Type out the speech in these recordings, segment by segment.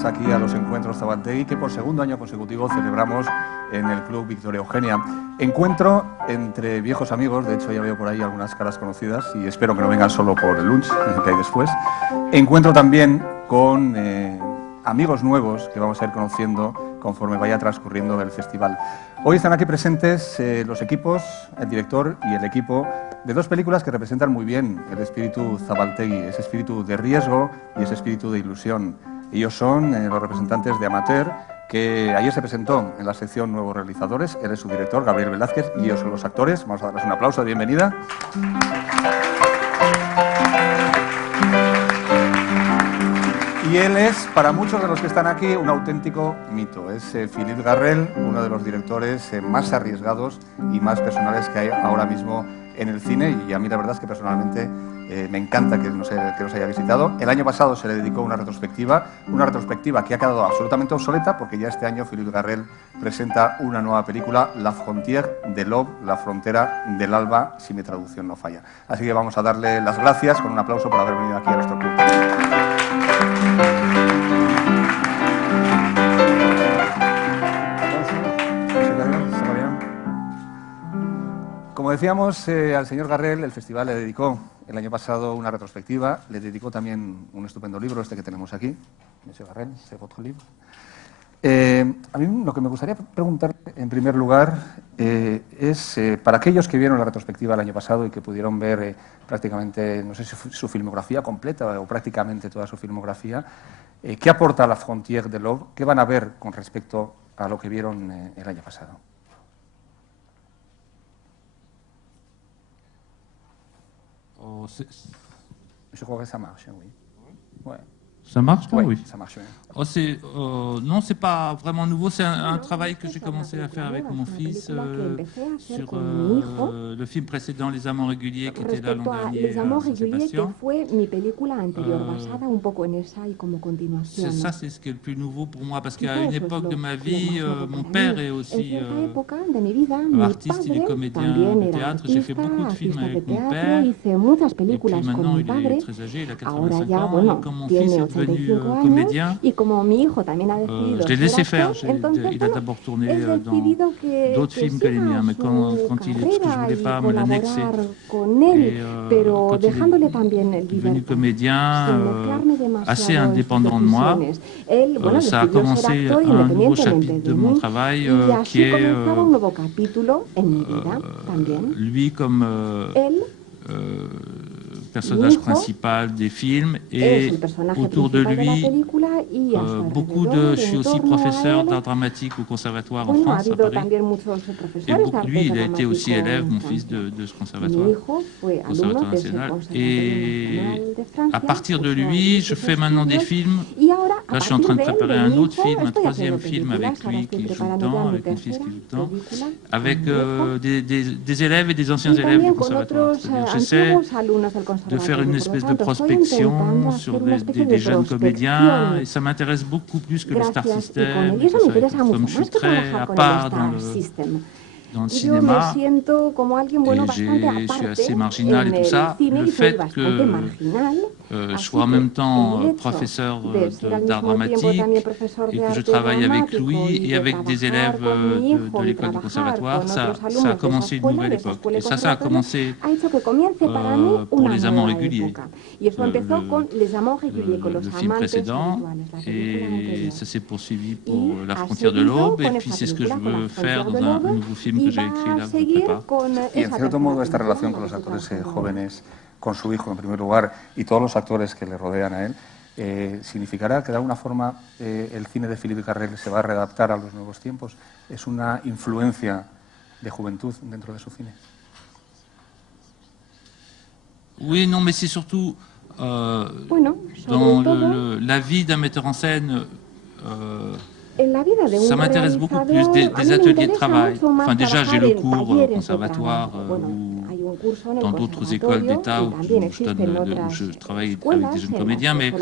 más aquí a los encuentros Zabaltegui que por segundo año consecutivo celebramos en el Club Victoria Eugenia. Encuentro entre viejos amigos, de hecho ya veo por ahí algunas caras conocidas y espero que no vengan solo por el lunch que hay después. Encuentro también con amigos nuevos que vamos a ir conociendo conforme vaya transcurriendo el festival. Hoy están aquí presentes los equipos, el director y el equipo de dos películas que representan muy bien el espíritu Zabaltegui, ese espíritu de riesgo y ese espíritu de ilusión. Ellos son los representantes de Amateur, que ayer se presentó en la sección Nuevos Realizadores. Él es su director, Gabriel Velázquez, y ellos son los actores. Vamos a darles un aplauso de bienvenida. Y él es, para muchos de los que están aquí, un auténtico mito. Es Philippe Garrel, uno de los directores más arriesgados y más personales que hay ahora mismo en el cine. Y a mí la verdad es que personalmente me encanta que nos haya visitado. El año pasado se le dedicó una retrospectiva que ha quedado absolutamente obsoleta porque ya este año Philippe Garrel presenta una nueva película, La Frontière de l'Aube, La Frontera del Alba, si mi traducción no falla. Así que vamos a darle las gracias con un aplauso por haber venido aquí a nuestro club. Como decíamos, al señor Garrel el festival le dedicó el año pasado una retrospectiva, le dedicó también un estupendo libro, este que tenemos aquí. Monsieur Garrel, c'est votre livre. A mí lo que me gustaría preguntar, en primer lugar, es para aquellos que vieron la retrospectiva el año pasado y que pudieron ver prácticamente, no sé si su filmografía completa o prácticamente toda su filmografía, ¿qué aporta La Frontière de l'Aube? ¿Qué van a ver con respecto a lo que vieron el año pasado? Oh, Je crois que ça marche, oui. Ouais. Ça marche, toi? Oui, Oui. ça marche. Oh, non, c'est pas vraiment nouveau. C'est un travail que j'ai commencé à faire avec mon fils sur le film précédent, Les Amants Réguliers, qui était là l'an dernier. Les Amants Réguliers, que fue mi película anterior, basada un poco en esa y como continuación. Ça, c'est ce qui est le plus nouveau pour moi, parce qu'à une époque de ma vie, mon père est aussi artiste, il est comédien de théâtre. J'ai fait beaucoup de films avec mon père. Et puis maintenant, il est très âgé, il a 85 ans. Et comme mon fils est devenu comédien, y como mi hijo también ha decidido je l'ai laissé faire. Il a d'abord tourné dans d'autres films que les miens, mais quand il est, parce que je ne voulais pas me l'annexer. Et quand il est devenu comédien, assez indépendant de moi, ça a commencé un nouveau chapitre de mon travail qui est lui comme personnage principal des films et autour de lui beaucoup de... Je suis aussi professeur d'art dramatique au conservatoire en France, à Paris. Et lui, il a été aussi élève, mon fils, de ce conservatoire national. Et à partir de lui, je fais maintenant des films. Là, je suis en train de préparer un autre film, un troisième film avec lui qui joue dedans, avec mon fils qui joue dedans, avec des élèves et des anciens élèves du conservatoire. C'est-à-dire, j'essaie de faire une espèce de prospection sur des jeunes comédiens, et ça m'intéresse beaucoup plus que le Star System. Comme je suis très à part dans le cinéma, et je suis assez marginal et tout ça, le fait que je sois en même temps professeur d'art dramatique et que je travaille avec Louis et avec des élèves de l'école du conservatoire, ça a commencé une nouvelle époque. Et ça a commencé pour Les Amants Réguliers, le film précédent, et ça s'est poursuivi pour La Frontière de l'Aube, et puis c'est ce que je veux faire dans un nouveau film que j'ai écrit là, que je prépare. Y en cierto modo esta relación con los actores jóvenes, con su hijo en primer lugar y todos los actores que le rodean a él, significará que de alguna forma el cine de Philippe Garrel se va a readaptar a los nuevos tiempos. ¿Es una influencia de juventud dentro de su cine? Oui, non, mais c'est surtout dans la vie d'un metteur en scène. Ça m'intéresse beaucoup plus des ateliers de travail. Enfin, déjà, j'ai le cours au conservatoire où dans d'autres écoles d'État où je travaille avec des jeunes comédiens, mais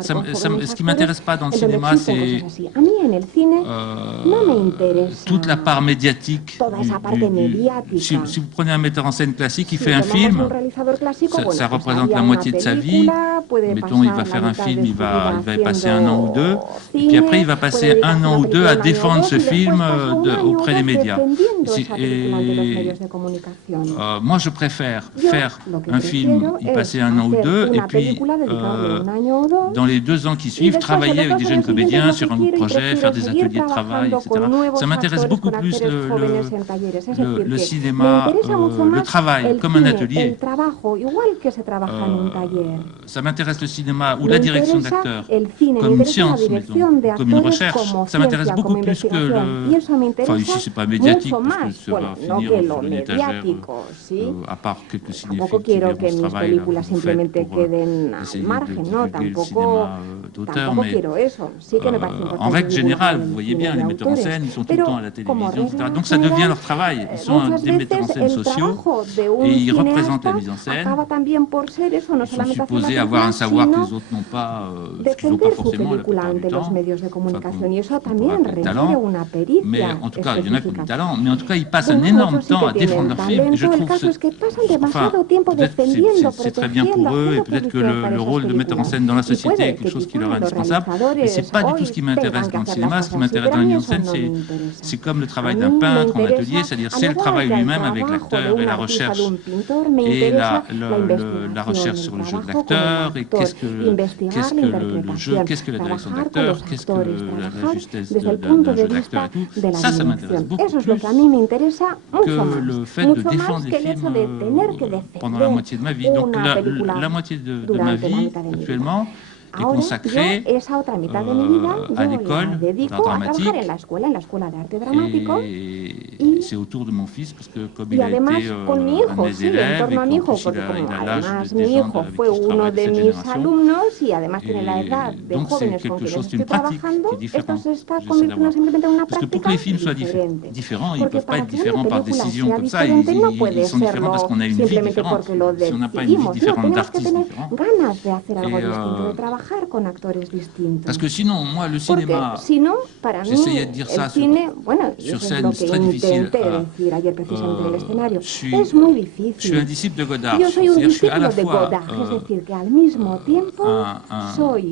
ce qui ne m'intéresse pas dans le cinéma, c'est toute la part médiatique. Si vous prenez un metteur en scène classique, il fait un film, ça représente la moitié de sa vie. Mettons, il va faire un film, il va y passer 1 an ou 2, et puis après, il va passer 1 an ou 2 à défendre ce film auprès des médias. Moi, je préfère faire un film, y passer 1 an ou 2, et puis dans les 2 ans qui suivent, travailler avec des jeunes comédiens sur un autre projet, faire des ateliers de travail, etc. Ça m'intéresse beaucoup plus le cinéma, le travail, comme un atelier. Ça m'intéresse le cinéma ou la direction d'acteurs comme une science, mettons, comme une recherche. Ça m'intéresse beaucoup plus que le... Enfin, ici, c'est pas médiatique, parce que ça va finir sur une étagère, à part quelques cinéphiles qui verront ce travail là, vous faites pour essayer de divulguer le cinéma d'auteur, mais en règle générale, vous voyez bien, les metteurs en scène, ils sont tout le temps à la télévision, etc. Donc ça devient leur travail. Ils sont des metteurs en scène sociaux et ils représentent la mise en scène. Ils sont supposés avoir un savoir que les autres n'ont pas, ce qu'ils n'ont pas forcément la plupart du temps. Talent, mais en tout cas, il y en a qui ont du talent, mais en tout cas, ils passent un énorme temps à défendre leur film. Et je trouve peut-être que c'est très bien pour eux, et peut-être que le rôle de metteur en scène dans la société est quelque chose qui leur est indispensable, mais c'est pas du tout ce qui m'intéresse dans le cinéma. Ce qui m'intéresse dans la mise en scène, c'est comme le travail d'un peintre en atelier, c'est-à-dire c'est le travail lui-même avec l'acteur et la recherche, et la recherche sur le jeu de l'acteur, et qu'est-ce que le jeu, qu'est-ce que la direction d'acteur, qu'est-ce que la justesse d'un jeu d'acteur et tout. Ça m'intéresse beaucoup plus que le fait de défendre les films pendant la moitié de ma vie. Donc la moitié de ma vie actuellement est consacrée à l'école d'art dramatique, et c'est autour de mon fils, parce que comme il a été un de mes élèves, et qu'en plus il a l'âge des gens avec qui je travaille de cette génération, et donc c'est quelque chose, d'une pratique qui est différente. J'essaie d'avoir. Parce que pour que les films soient différents, ils ne peuvent pas être différents par décision comme ça, ils sont différents parce qu'on a une vie différente. Si on n'a pas une vie différente d'artistes différents. Parce que sinon, moi, le cinéma, j'essayais de dire ça sur scène, c'est très difficile. Je suis un disciple de Godard, c'est-à-dire je suis à la fois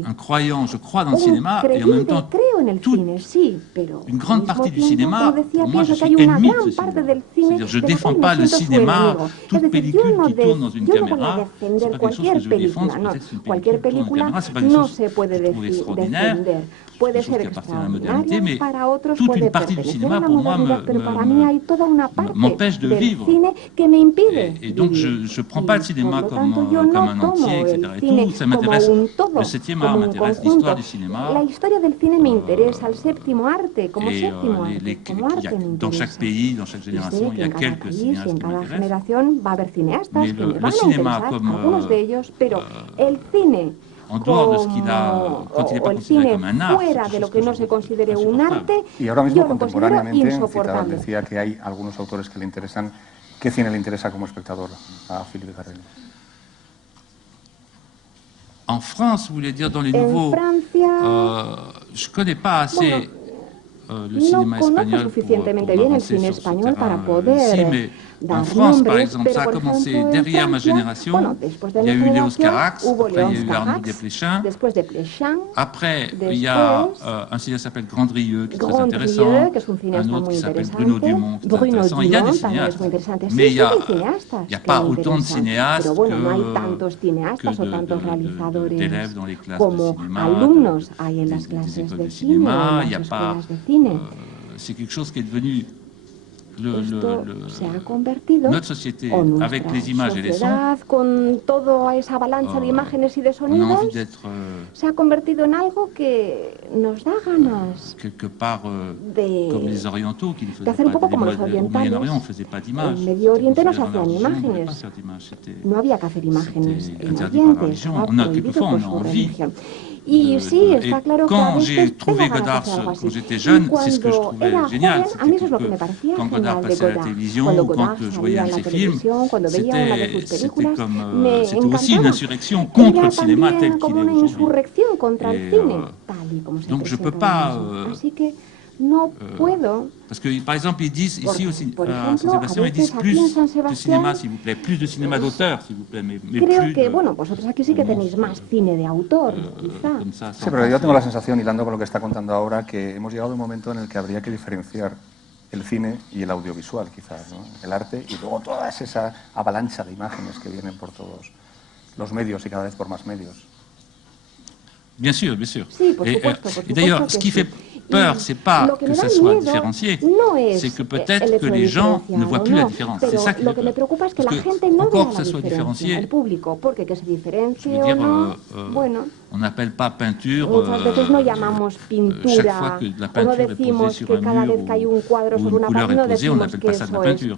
un croyant, je crois dans le cinéma, et en même temps, une grande partie du cinéma, pour moi, je suis ennemi de ce cinéma. C'est-à-dire je ne défends pas le cinéma, toute pellicule qui tourne dans une caméra, c'est pas quelque chose que je défends, c'est peut-être une pellicule qui tourne dans une caméra, c'est pas quelque chose que je trouve extraordinaire, c'est quelque chose qui appartient à la modernité, mais toute une partie du cinéma, pour moi, m'empêche de vivre. Et donc, je ne prends pas le cinéma comme un entier, etc. Et tout, ça m'intéresse. Le 7e art m'intéresse, l'histoire du cinéma. Dans chaque pays, dans chaque génération, il y a quelques cinéastes qui m'intéressent. Mais le cinéma comme... en dehors de ce qu'il a, quand il n'est pas considéré comme un art, y ahora mismo, contemporáneamente, citaba, decía que hay algunos autores que le interesan. ¿Qué cine le interesa como espectador a Philippe Garrel? En France, vous voulez dire dans les nouveaux, je ne connais pas assez le cinéma espagnol pour avancer sur ce terrain ici, mais en France, par exemple, ça a commencé derrière ma génération. Il y a eu Léos Carax, après il y a eu Arnaud Desplechin. Après, il y a un cinéaste qui s'appelle Grandrieux, qui est très intéressant. Un autre qui s'appelle Bruno Dumont, qui est très intéressant. Il y a des cinéastes, mais il n'y a pas autant de cinéastes que d'élèves dans les classes de cinéma, des écoles de cinéma. Il n'y a pas... c'est quelque chose qui est devenu... notre société, avec les images et les sons, on a envie d'être quelque part comme les orientaux qui ne faisaient pas au Moyen-Orient, on ne faisait pas d'images. C'était interdit par la religion. Quelquefois, on a envie Y sí, está claro que quand j'ai trouvé Godard, quand j'étais jeune, c'est ce que je trouvais génial. Quand Godard passait à la télévision ou quand je voyais un de ses films, c'était aussi une insurrection contre le cinéma tel qu'il est aujourd'hui. Donc je ne peux pas... No puedo. Parce que, par exemple, ils disent ici aussi, à Saint-Sébastien, ils disent plus de cinéma, s'il vous plaît, plus de cinéma d'auteur, s'il vous plaît, mais creo plus que, bueno, vosotros aquí sí que tenéis más cine de autor, quizá. Sí, pero yo tengo la sensación, hilando con lo que está contando ahora, que hemos llegado a un momento en el que habría que diferenciar el cine y el audiovisual, quizás, ¿no? El arte y luego toda esa avalancha de imágenes que vienen por todos los medios y cada vez por más medios. Bien sûr, bien sûr. Sí, por supuesto, et d'ailleurs, ce qui fait peur, c'est pas que ça soit différencié, c'est que peut-être que les gens ne voient plus la différence. C'est ça qui me préoccupe. Parce que encore que ça soit différencié, je veux dire, on n'appelle pas peinture chaque fois que de la peinture est posée sur un mur ou une couleur est posée, on n'appelle pas ça de la peinture.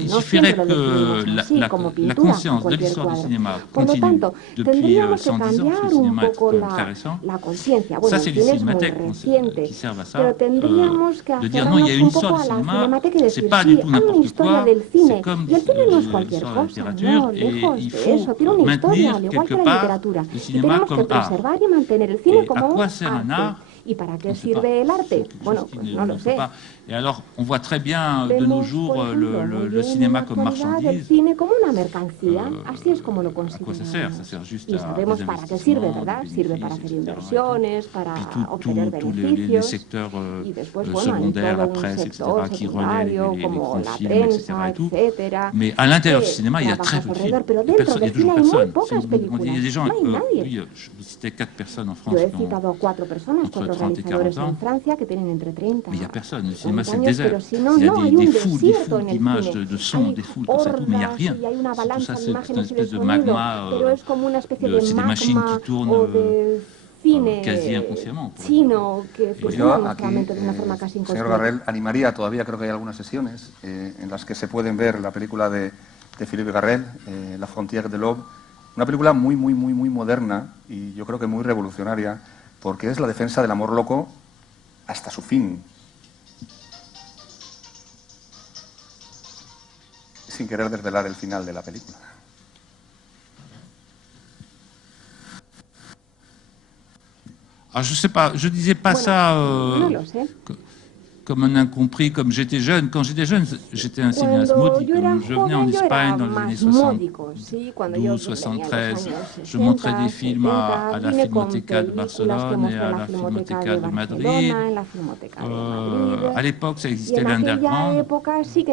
Il suffirait que la conscience de l'histoire du cinéma continue depuis 110 ans, parce que le cinéma est quand même très récent. Ça, c'est les cinémathèques qui servent à ça, de dire non, il y a une histoire du cinéma, c'est pas du tout n'importe quoi, c'est comme l'histoire de la littérature, et il faut maintenir quelque part le cinéma comme art. Et à quoi sert un art? ¿Y para qué sirve el arte? Bueno, pues no lo sé. Et alors, on voit très bien de nos jours le cinéma comme marchandise. Cine como una mercancía, así es como lo consideramos. ¿A qué sert? Ça sert juste y sabemos para qué sirve, ¿verdad? Sirve para hacer inversiones, para obtener beneficios. Les secteurs secondaires, la presse, etc., qui relaient les grands films, etc. Mais à l'intérieur du cinéma, il y a très peu de films. Il y a toujours personne. Il y a des gens, oui, je citais 4 personnes en France qui ont entre 30 et 40 ans, mais il n'y a personne. Le cinéma, c'est le désert. Il y a des foules d'images, de sons, des foules, comme ça, tout, mais il n'y a rien. Tout ça, c'est une espèce de magma, c'est des machines qui tournent quasi inconsciemment. Señor Garrel, animaría, todavía creo que hay algunas sesiones en las que se pueden ver la película de Philippe Garrel, La Frontière de l'Aube, una película muy moderna y yo creo que muy revolucionaria, porque es la defensa del amor loco hasta su fin. Sin querer desvelar el final de la película. Alors, je sais pas, je disais pas ça comme un incompris, comme j'étais jeune. Quand j'étais jeune, j'étais un cinéaste modique. Je venais en Espagne dans les années 72, 73. Je montrais des films à la Filmoteca de Barcelone et à la Filmoteca de Madrid. À l'époque, ça existait l'underground. Il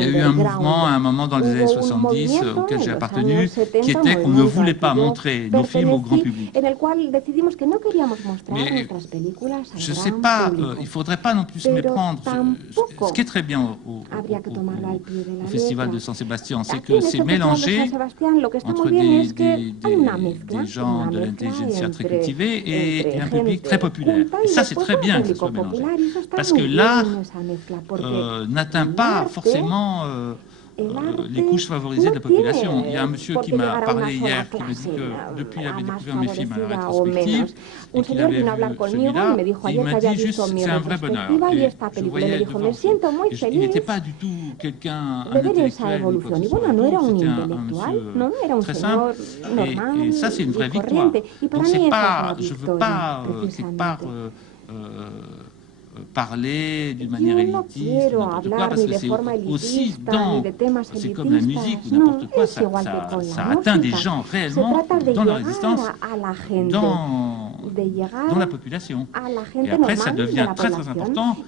y a eu un mouvement, à un moment dans les années 70, auquel j'ai appartenu, qui était qu'on ne voulait pas montrer nos films au grand public. Mais je ne sais pas, il ne faudrait pas non plus se méprendre. Ce qui est très bien au Festival de Saint-Sébastien, c'est que c'est mélangé entre des gens de l'intelligentsia très cultivée et un public très populaire. Et ça, c'est très bien que ce soit mélangé. Parce que l'art n'atteint pas forcément les couches favorisées de la population. Il y a un monsieur qui m'a parlé hier, qui m'a dit que depuis il avait découvert mes films à la rétrospective et qu'il avait vu celui-là, il m'a dit juste c'est un vrai bonheur. Et je voyais devant, il n'était pas du tout quelqu'un, un intellectuel, ou quoi que ce soit. C'était un monsieur très simple. Et ça, c'est une vraie victoire. Donc c'est pas, je ne veux pas quelque part parler d'une manière élitiste, n'importe quoi, parce que c'est aussi dans, c'est comme la musique ou n'importe quoi, ça atteint des gens réellement dans leur existence, dans la population. Et après, ça devient très important,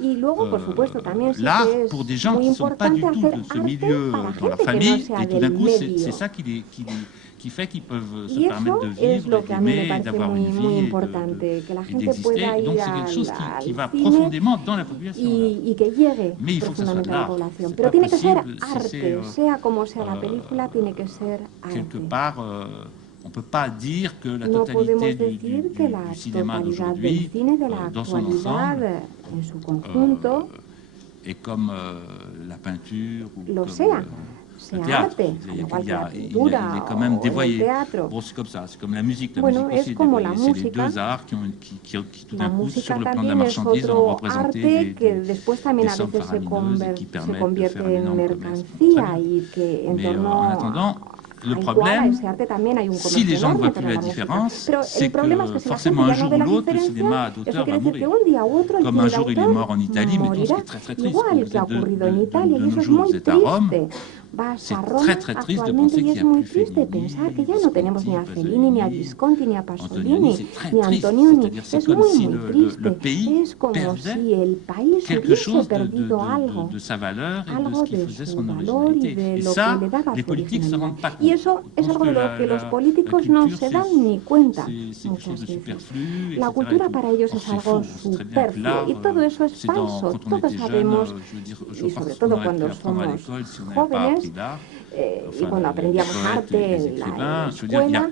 l'art pour des gens qui ne sont pas du tout de ce milieu dans leur famille, et tout d'un coup, c'est ça qui fait qu'ils peuvent se permettre de vivre, d'aimer, d'avoir une vie et d'exister. Donc c'est quelque chose qui va profondément dans la population. Mais il faut que ça soit de l'art. C'est pas possible si c'est quelque part... on ne peut pas dire que la totalité du cinéma d'aujourd'hui, dans son ensemble, est comme la peinture ou comme sea arte, al igual que la pintura o el teatro. Bueno, es como la música. La música también es otro arte que después también a veces se convierte en mercancía y que en torno Le problème, si les gens ne voient plus la différence, c'est que forcément un jour ou l'autre, le cinéma d'auteur va mourir. Comme un jour il est mort en Italie, mettons, ce qui est très très triste, quand vous êtes de nos jours, vous êtes à Rome. Vas a Roma actualmente y es muy triste pensar que ya no tenemos ni a Fellini, ni a Visconti, ni a Pasolini, ni a Antonioni. Es muy triste. Es como si el país hubiese perdido algo de su valor y de lo que le daba su originalidad. Y eso es algo de lo que los políticos no se dan ni cuenta muchas veces. La cultura para ellos es algo superfluo y todo eso es falso. Todos sabemos, y sobre todo cuando somos jóvenes, y cuando aprendíamos arte en la escuela,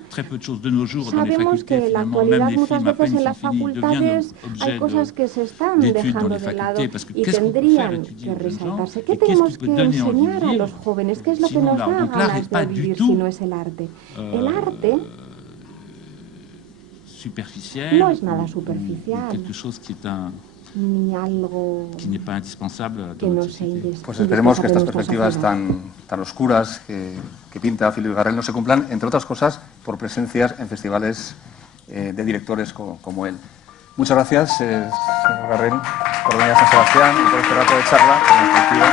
sabemos que en la actualidad muchas veces en las facultades hay cosas que se están dejando de lado y tendrían que resaltarse. ¿Qué tenemos que enseñar a los jóvenes? ¿Qué es lo que nos da ganas de vivir si no es el arte? El arte no es nada superficial, ni algo que no sea indispensable. Pues esperemos que estas perspectivas tan oscuras que pinta Felipe Garrel no se cumplan, entre otras cosas, por presencias en festivales de directores como él. Muchas gracias, señor Garrel, por venir a San Sebastián y por este rato de charla constructiva.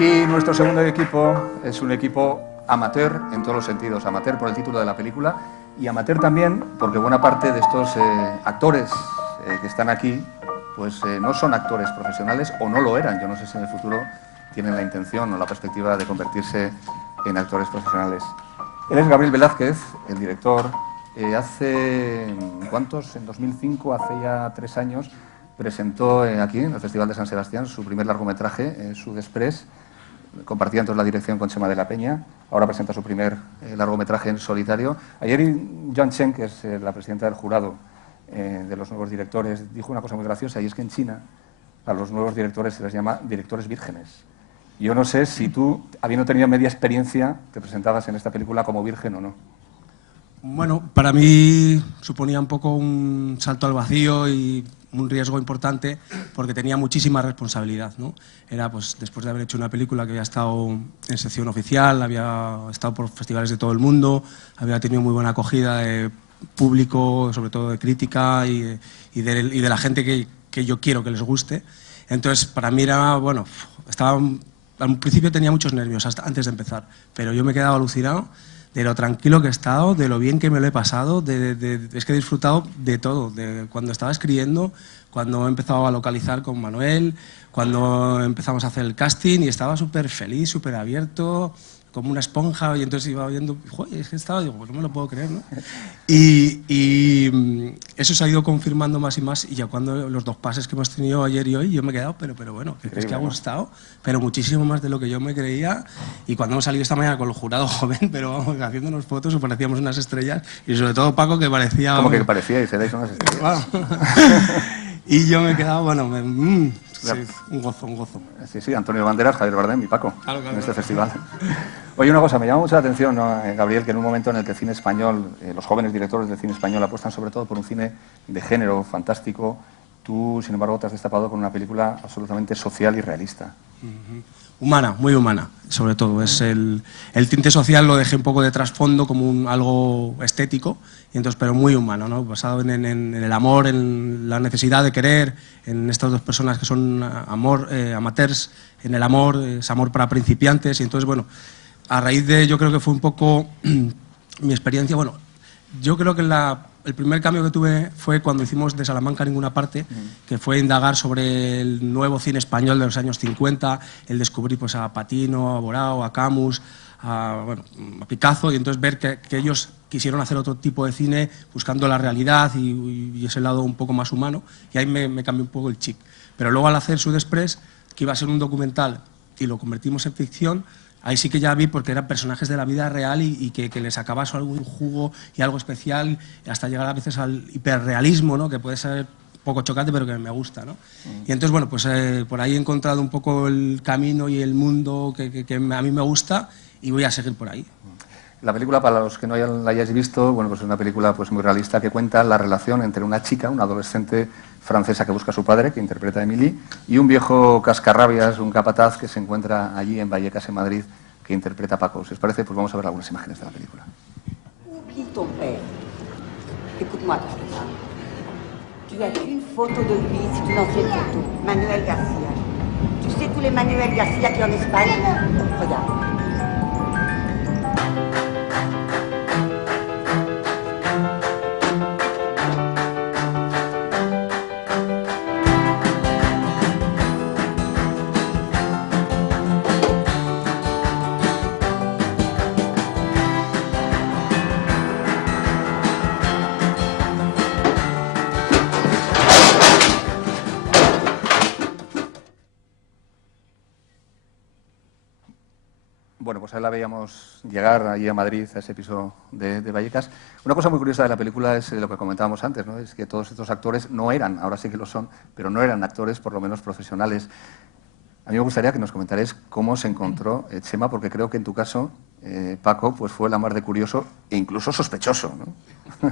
Y nuestro segundo equipo es un equipo amateur en todos los sentidos, amateur por el título de la película y amateur también porque buena parte de estos actores que están aquí pues no son actores profesionales o no lo eran. Yo no sé si en el futuro tienen la intención o la perspectiva de convertirse en actores profesionales. Él es Gabriel Velázquez, el director. Hace, ¿cuántos? En 2005, hace ya 3 años, presentó aquí en el Festival de San Sebastián su primer largometraje, Sud Express. Compartía entonces la dirección con Chema de la Peña, ahora presenta su primer largometraje en solitario. Ayer Yuan Chen, que es la presidenta del jurado de los nuevos directores, dijo una cosa muy graciosa, y es que en China a los nuevos directores se les llama directores vírgenes. Yo no sé si tú, habiendo tenido media experiencia, te presentabas en esta película como virgen o no. Bueno, para mí suponía un poco un salto al vacío y un riesgo importante porque tenía muchísima responsabilidad, ¿no? Era, pues, después de haber hecho una película que había estado en sección oficial, había estado por festivales de todo el mundo, había tenido muy buena acogida de público, sobre todo de crítica y de la gente que yo quiero que les guste. Entonces, para mí era, bueno, al principio tenía muchos nervios antes de empezar, pero yo me he quedado alucinado de lo tranquilo que he estado, de lo bien que me lo he pasado, es que he disfrutado de todo, de cuando estaba escribiendo, cuando he empezado a localizar con Manuel, cuando empezamos a hacer el casting y estaba súper feliz, súper abierto, como una esponja, y entonces iba viendo, joder, es que estaba, digo, pues no me lo puedo creer, ¿no? Y eso se ha ido confirmando más y más, y ya cuando los 2 pases que hemos tenido ayer y hoy, yo me he quedado, pero bueno, es que ha gustado, pero muchísimo más de lo que yo me creía, y cuando hemos salido esta mañana con el jurado joven, pero vamos, haciéndonos fotos, parecíamos unas estrellas, y sobre todo Paco, que parecía... ¿Cómo que parecía? Y seréis unas estrellas. Bueno. Y yo me he quedado, bueno, sí, un gozo. Sí, Antonio Banderas, Javier Bardem y Paco, claro. En este festival. Oye, una cosa, me llama mucho la atención, ¿no, Gabriel, que en un momento en el que el cine español, los jóvenes directores del cine español apuestan sobre todo por un cine de género fantástico, tú, sin embargo, te has destapado con una película absolutamente social y realista. Humana, muy humana, sobre todo. Es el tinte social lo dejé un poco de trasfondo como algo estético, y entonces, pero muy humano, ¿no? Basado en el amor, en la necesidad de querer, en estas 2 personas que son amateurs, en el amor, es amor para principiantes, y entonces, bueno, a raíz de, yo creo que fue un poco mi experiencia, bueno, yo creo que el primer cambio que tuve fue cuando hicimos De Salamanca a ninguna parte, que fue indagar sobre el nuevo cine español de los años 50, el descubrir pues, a Patino, a Borao, a Camus, a Picasso, y entonces ver que ellos quisieron hacer otro tipo de cine buscando la realidad y ese lado un poco más humano, y ahí me cambió un poco el chip. Pero luego al hacer Sud Express, que iba a ser un documental y lo convertimos en ficción, ahí sí que ya vi, porque eran personajes de la vida real y que les sacabas algún jugo y algo especial, hasta llegar a veces al hiperrealismo, ¿no? Que puede ser poco chocante, pero que me gusta, ¿no? Y entonces, bueno, pues por ahí he encontrado un poco el camino y el mundo que a mí me gusta y voy a seguir por ahí. La película, para los que no la hayáis visto, bueno, pues es una película pues muy realista que cuenta la relación entre una chica, una adolescente francesa que busca a su padre, que interpreta a Emily, y un viejo cascarrabias, un capataz que se encuentra allí en Vallecas, en Madrid, que interpreta a Paco. Si os parece, pues vamos a ver algunas imágenes de la película. Oublie ton père. Écoute-moi, Christophe. Tu as une photo de lui, c'est une ancienne photo. Manuel Garcia. Tu sais tous les Manuel Garcia qui en Espagne? Regarde. Bueno, pues ahí la veíamos llegar allí a Madrid, a ese piso de Vallecas. Una cosa muy curiosa de la película es lo que comentábamos antes, ¿no? Es que todos estos actores no eran, ahora sí que lo son, pero no eran actores por lo menos profesionales. A mí me gustaría que nos comentarais cómo se encontró Chema, porque creo que en tu caso, Paco, pues fue la más de curioso e incluso sospechoso, ¿no?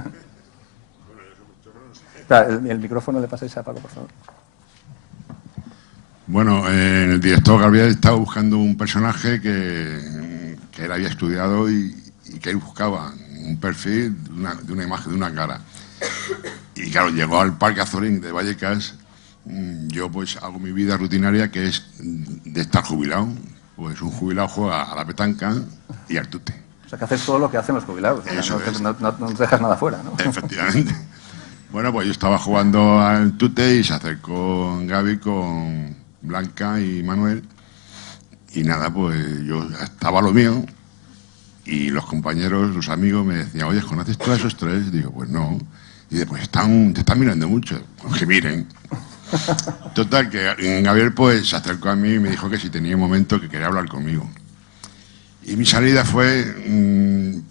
Espera, el micrófono le pasáis a Paco, por favor. Bueno, el director Gabriel estaba buscando un personaje que él había estudiado y que él buscaba un perfil de una imagen, de una cara. Y claro, llegó al Parque Azorín de Vallecas. Yo pues hago mi vida rutinaria, que es de estar jubilado. Pues un jubilado juega a la petanca y al tute. O sea, que haces todo lo que hacen los jubilados. No dejas nada fuera, ¿no? Efectivamente. Bueno, pues yo estaba jugando al tute y se acercó Gaby con Blanca y Manuel, y nada, pues yo estaba a lo mío y los compañeros, los amigos me decían, oye, ¿conoces tú a esos tres? Digo, pues no. Y dice, pues te están mirando mucho. Pues que miren. Total, que Gabriel pues se acercó a mí y me dijo que si tenía un momento que quería hablar conmigo. Y mi salida fue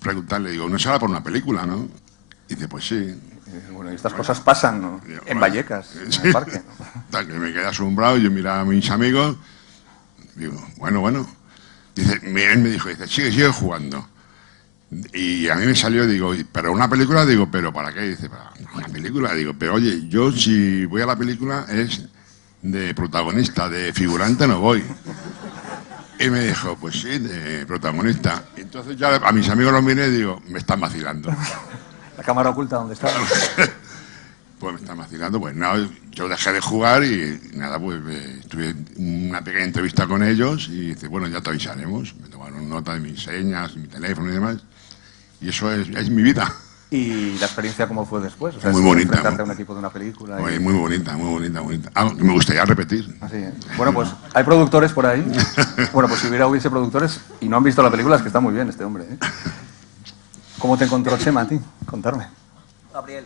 preguntarle, digo, ¿no se habla por una película, no? Y dice, pues sí. Bueno, y estas cosas pasan, ¿no? En Vallecas, sí, en el parque. Tal, que me quedé asombrado, yo miraba a mis amigos, digo, bueno. Dice, él me dijo, sigue jugando. Y a mí me salió, digo, pero una película, digo, ¿pero para qué? Dice, para una película, digo, pero oye, yo si voy a la película es de protagonista, de figurante no voy. Y me dijo, pues sí, de protagonista. Entonces ya a mis amigos los miré y digo, me están vacilando. ¿La cámara oculta dónde está? Pues me están vacilando, pues nada, yo dejé de jugar y nada, pues tuve una pequeña entrevista con ellos y dice, bueno, ya te avisaremos. Me tomaron nota de mis señas, mi teléfono y demás. Y eso es mi vida. ¿Y la experiencia cómo fue después? O sea, muy bonita. Enfrentarte a un equipo de una película. Muy bonita. Me gustaría repetir. Así es. Bueno, pues hay productores por ahí. Bueno, pues si hubiese productores y no han visto la película, es que está muy bien este hombre, ¿eh? ¿Cómo te encontró Chema a ti? Contarme. Gabriel.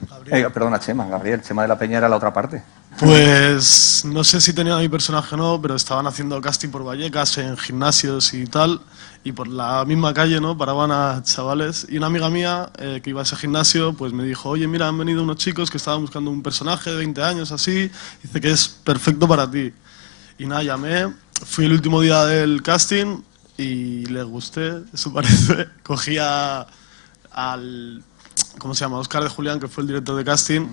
Perdona, Gabriel. Chema de la Peña era la otra parte. Pues no sé si tenía mi personaje o no, pero estaban haciendo casting por Vallecas, en gimnasios y tal, y por la misma calle, ¿no? Paraban a chavales, y una amiga mía que iba a ese gimnasio, pues me dijo, oye, mira, han venido unos chicos que estaban buscando un personaje de 20 años, así, dice que es perfecto para ti. Y nada, llamé, fui el último día del casting y les gusté, eso parece. Cogí al, ¿cómo se llama? Óscar de Julián, que fue el director de casting.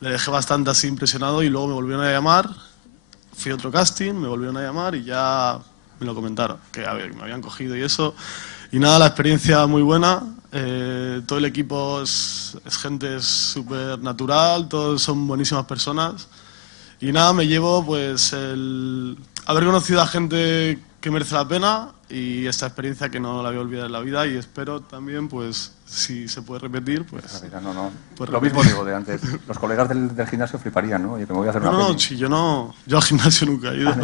Le dejé bastante así impresionado y luego me volvieron a llamar. Fui a otro casting, me volvieron a llamar y ya me lo comentaron, que a ver, me habían cogido y eso. Y nada, la experiencia muy buena. Todo el equipo es gente súper natural, todos son buenísimas personas. Y nada, me llevo pues el haber conocido a gente que merece la pena y esta experiencia que no la voy a olvidar en la vida, y espero también, pues, si se puede repetir, pues... No. Pues lo mismo digo de antes. Los colegas del gimnasio fliparían, ¿no? Oye, que me voy a hacer una peli. Si yo al gimnasio nunca he ido.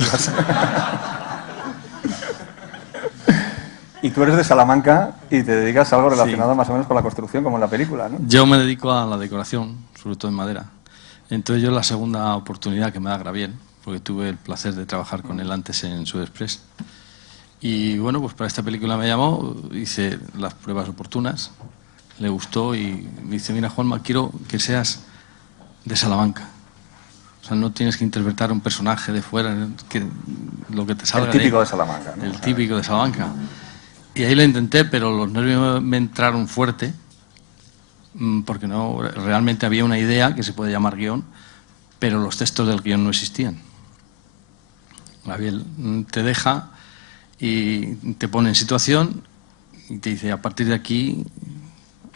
Y tú eres de Salamanca y te dedicas a algo relacionado más o menos con la construcción, como en la película, ¿no? Yo me dedico a la decoración, sobre todo en madera. Entonces yo es la segunda oportunidad que me da Gabriel, porque tuve el placer de trabajar con él antes en Sudexpress. Y bueno, pues para esta película me llamó, hice las pruebas oportunas, le gustó y me dice, mira, Juanma, quiero que seas de Salamanca. sea, no tienes que interpretar un personaje de fuera, lo que te salga. El típico de Salamanca, ¿no? El típico de Salamanca. Y ahí lo intenté, pero los nervios me entraron fuerte, porque no, realmente había una idea que se puede llamar guión, pero los textos del guión no existían. Gabriel te deja y te pone en situación y te dice, a partir de aquí,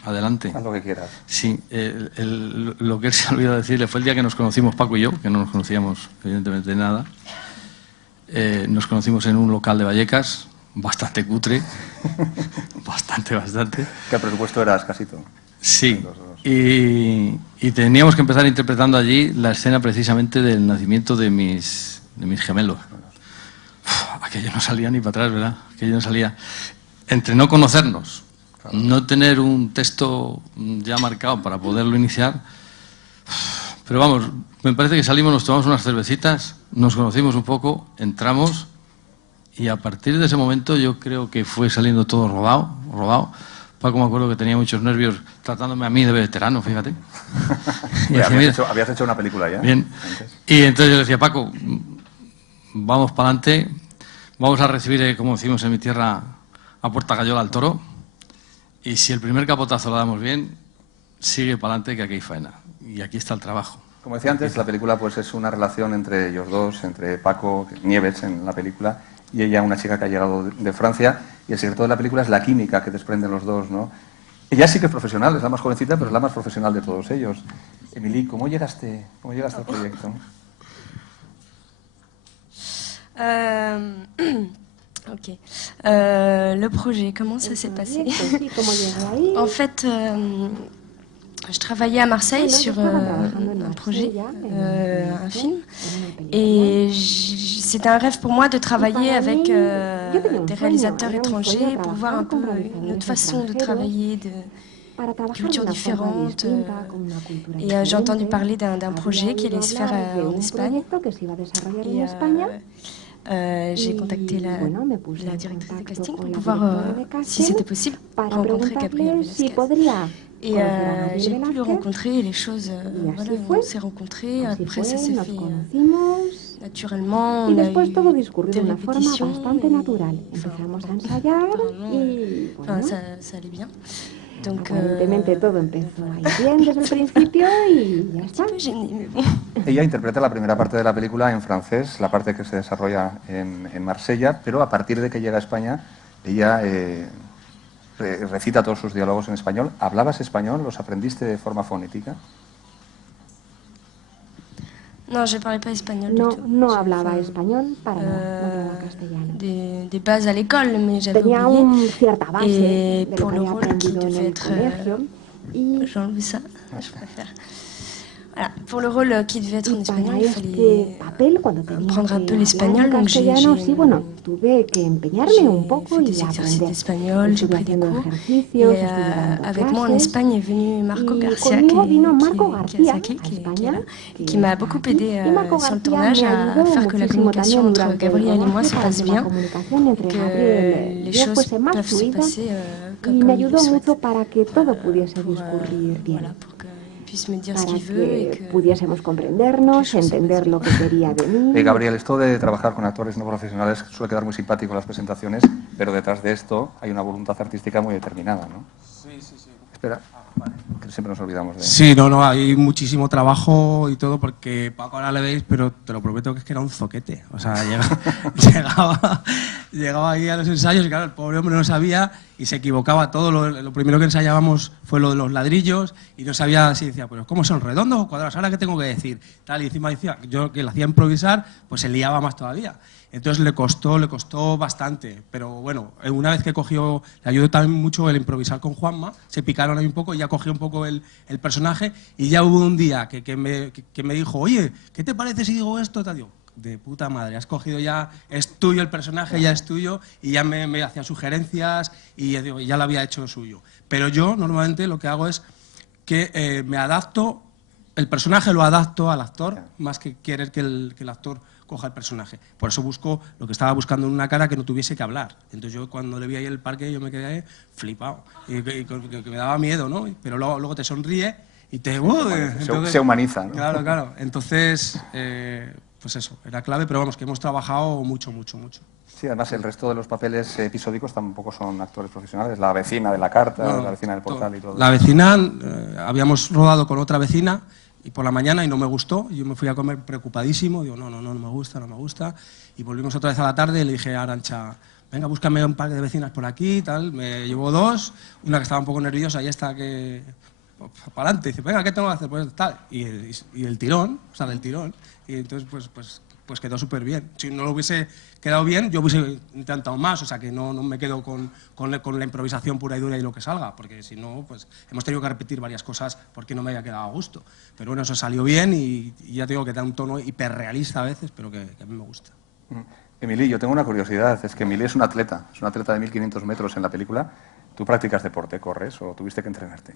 adelante. Haz lo que quieras. Sí, lo que él se ha olvidado decirle fue el día que nos conocimos, Paco y yo, que no nos conocíamos evidentemente de nada. Nos conocimos en un local de Vallecas, bastante cutre, bastante. ¿Qué presupuesto era escasito? Sí, y teníamos que empezar interpretando allí la escena precisamente del nacimiento de mis gemelos. Aquello no salía ni para atrás, ¿verdad? Aquello no salía. Entre no conocernos, no tener un texto ya marcado para poderlo iniciar, pero vamos, me parece que salimos, nos tomamos unas cervecitas, nos conocimos un poco, entramos y a partir de ese momento yo creo que fue saliendo todo rodado. Paco, me acuerdo que tenía muchos nervios tratándome a mí de veterano, fíjate. Habías hecho una película ya. Bien. Antes. Y entonces yo le decía, Paco, vamos para adelante, vamos a recibir, como decimos en mi tierra, a Puerta Gallola al toro. Y si el primer capotazo lo damos bien, sigue para adelante, que aquí hay faena. Y aquí está el trabajo. Como decía antes, la película pues es una relación entre ellos dos, entre Paco Nieves en la película y ella, una chica que ha llegado de Francia. Y el secreto de la película es la química que desprenden los dos, ¿no? Ella sí que es profesional, es la más jovencita, pero es la más profesional de todos ellos. Émilie, ¿cómo llegaste al proyecto? Ok. Le projet, comment ça s'est passé? En fait, je travaillais à Marseille sur un projet, un film, et c'était un rêve pour moi de travailler avec des réalisateurs étrangers pour voir un peu une autre façon de travailler, de cultures différentes. Et j'ai entendu parler d'un projet qui allait se faire en Espagne. Et j'ai contacté la directrice de casting pour voir si c'était possible rencontrer Gabriel Velasquez. Et j'ai pu le rencontrer et les choses, voilà, on s'est rencontrés, après ça s'est fait naturellement, on a eu des répétitions, enfin, ça allait bien. Donc, aparentemente todo empezó a ir bien desde el principio y ya está. Ella interpreta la primera parte de la película en francés, la parte que se desarrolla en Marsella, pero a partir de que llega a España, ella recita todos sus diálogos en español. ¿Hablabas español? ¿Los aprendiste de forma fonética? No, je parlais pas espagnol du tout. No hablaba español, para nada, no hablaba castellano. Des bases à l'école, mais j'avais oublié. Tenía cierta base et de pour lo le que rôle había qui aprendido en devait el être... colegio. J'enlève ça, je préfère. Voilà, pour le rôle qui devait être en espagnol, il fallait prendre un peu l'espagnol, donc j'ai fait des exercices d'espagnol, j'ai pris des cours, et avec moi en Espagne est venu Marco Garcia, qui m'a beaucoup aidé sur le tournage à faire que la communication entre Gabriel et moi se passe bien, que les choses peuvent se passer comme il le souhaite. Voilà, pour que para que pudiésemos comprendernos, entender lo que quería de mí. Gabriel, esto de trabajar con actores no profesionales suele quedar muy simpático en las presentaciones, pero detrás de esto hay una voluntad artística muy determinada, ¿no? Sí. Espera, vale, que siempre nos olvidamos de... Sí, no, hay muchísimo trabajo y todo, porque Paco ahora le veis, pero te lo prometo que es que era un zoquete. O sea, llegaba ahí a los ensayos y claro, el pobre hombre no sabía y se equivocaba todo. Lo primero que ensayábamos fue lo de los ladrillos y no sabía si decía, pues ¿cómo son, redondos o cuadrados? ¿Ahora qué tengo que decir? Tal, y encima decía, yo que le hacía improvisar, pues se liaba más todavía. Entonces le costó bastante, pero bueno, una vez que cogió, le ayudó también mucho el improvisar con Juanma, se picaron ahí un poco y ya cogió un poco el personaje y ya hubo un día que me dijo, oye, ¿qué te parece si digo esto? Tal, digo, de puta madre, has cogido ya, es tuyo el personaje, ya es tuyo, y ya me hacía sugerencias y ya lo había hecho suyo. Pero yo normalmente lo que hago es que me adapto, el personaje lo adapto al actor, más que querer que el actor coja el personaje. Por eso busco lo que estaba buscando en una cara que no tuviese que hablar. Entonces yo cuando le vi ahí el parque yo me quedé flipado, y que me daba miedo, ¿no? Pero luego te sonríe y te... se humaniza, ¿no? Claro, claro. Entonces, pues eso, era clave, pero vamos, que hemos trabajado mucho. Sí, además el resto de los papeles episódicos tampoco son actores profesionales. La vecina de la carta, no, la vecina del portal y todo. La vecina, habíamos rodado con otra vecina y por la mañana y no me gustó. Yo me fui a comer preocupadísimo, digo, no me gusta. Y volvimos otra vez a la tarde y le dije a Arantxa, venga, búscame un par de vecinas por aquí y tal. Me llevó 2, una que estaba un poco nerviosa y esta que... para adelante, dice, venga, ¿qué tengo que hacer? Pues tal. Y el tirón, o sea, del tirón. Y entonces, pues quedó súper bien. Si no lo hubiese quedado bien, yo hubiese intentado más, o sea, que no me quedo con la improvisación pura y dura y lo que salga, porque si no, pues hemos tenido que repetir varias cosas porque no me había quedado a gusto. Pero bueno, eso salió bien y ya te digo que da un tono hiperrealista a veces, pero que a mí me gusta. Emily, yo tengo una curiosidad, es que Emily es una atleta de 1500 metros en la película. ¿Tú practicas deporte, corres o tuviste que entrenarte?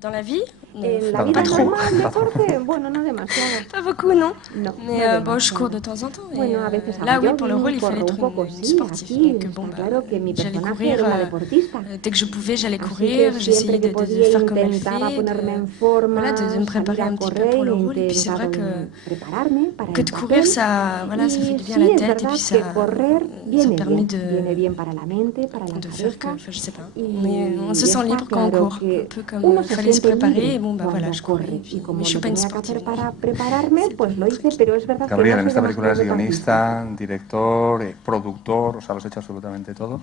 Dans la vie, pas trop. Bueno, no demasiado. Pas beaucoup, non. Mais bon, je cours de temps en temps. Bueno, a veces là, oui, pour le rôle, il fallait être une sportive. Donc bon, j'allais courir. Dès que je pouvais, j'allais courir. J'essayais de faire comme elle fait, de me préparer un petit peu pour le rôle. Et puis c'est vrai que de courir, ça fait du bien à la tête et puis ça permet de faire que, je sais pas. On se sent libre quand on court, un peu comme il fallait se preparer, bon, voilà, je courais, mais je suis pas une sportive. Para prepararme, pues lo hice, pero es verdad que... Gabriel, en esta película es guionista, director, productor, o sea, lo has hecho absolutamente todo.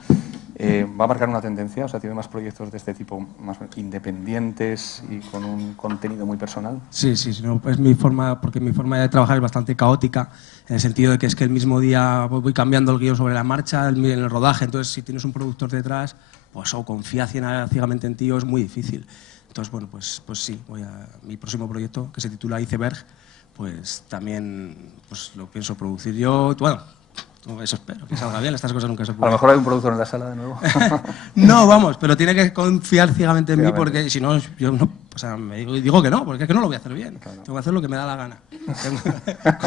¿Va a marcar una tendencia? O sea, ¿tiene más proyectos de este tipo, más independientes y con un contenido muy personal? Sí, no, es mi forma, porque mi forma de trabajar es bastante caótica, en el sentido de que es que el mismo día voy cambiando el guión sobre la marcha, en el rodaje, entonces si tienes un productor detrás, pues o confía ciegamente en ti o es muy difícil. Entonces, bueno, pues sí, mi próximo proyecto, que se titula Iceberg, pues también pues lo pienso producir yo. Bueno, eso espero, que salga bien, estas cosas nunca se pueden. A lo mejor hay un productor en la sala de nuevo. No, vamos, pero tiene que confiar ciegamente en mí, porque si no, yo no, o sea, digo que no, porque es que no lo voy a hacer bien. Claro. Tengo que hacer lo que me da la gana.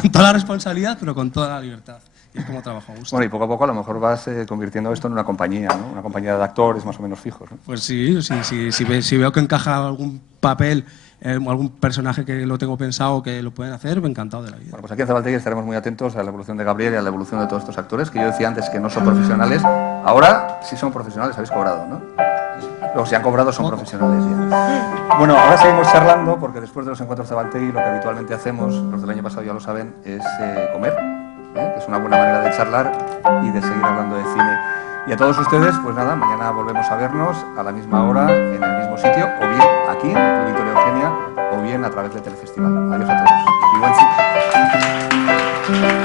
Con toda la responsabilidad, pero con toda la libertad. Y es como trabajo a gusto. Bueno, y poco a poco a lo mejor vas convirtiendo esto en una compañía, ¿no? Una compañía de actores más o menos fijos, ¿no? Pues sí, si veo que encaja algún papel, algún personaje que lo tengo pensado que lo pueden hacer, me he encantado de la vida. Bueno, pues aquí en Zabaltegui estaremos muy atentos a la evolución de Gabriel y a la evolución de todos estos actores, que yo decía antes que no son profesionales. Ahora sí son profesionales, habéis cobrado, ¿no? Los que han cobrado son profesionales ya. Bueno, ahora seguimos charlando, porque después de los encuentros Zabaltegui lo que habitualmente hacemos, los del año pasado ya lo saben, es comer. Que es una buena manera de charlar y de seguir hablando de cine. Y a todos ustedes, pues nada, mañana volvemos a vernos a la misma hora, en el mismo sitio, o bien aquí, en el Club Victoria Eugenia, o bien a través de Telefestival. Adiós a todos. Y buen cine.